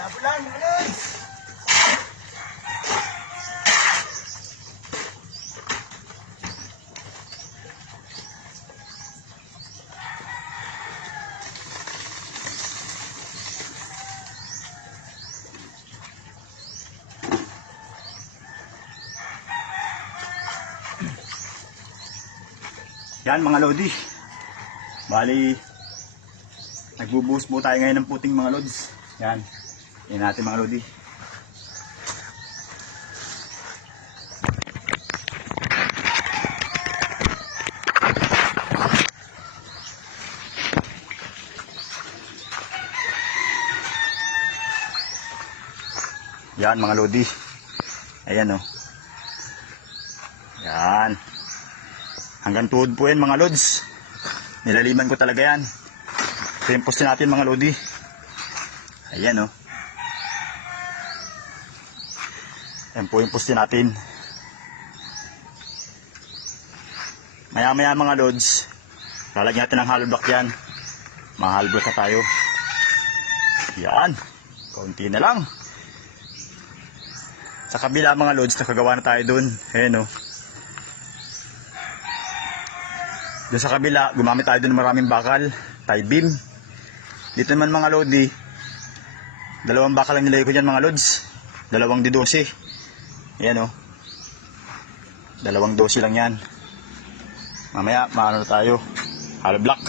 Labo lang, guys. Yan mga lodi. Bali, nagbubuhos po tayo ngayon ng puting mga lods. Yan. Yan natin mga lodi. Yan mga lodi. Ayan o. Yan. Hanggang tuhod po yan mga lods. Nilaliman ko talaga yan. Ito yung poste natin mga lodi. Ayan o. Ayan po yung poste natin. Maya maya mga lods, lalagyan natin ng hollow block yan. Mahal block na tayo. Yan. Kaunti na lang. Sa kabila mga lods, nakagawa na tayo dun. Ayan o. Doon sa kabila, gumamit tayo doon ng maraming bakal, tie beam. Dito naman mga lodi, dalawang bakal lang nilagay ko dyan mga lods. Dalawang D12. Ayan o. Dalawang 12 lang yan. Mamaya, maano na tayo. Hollow block.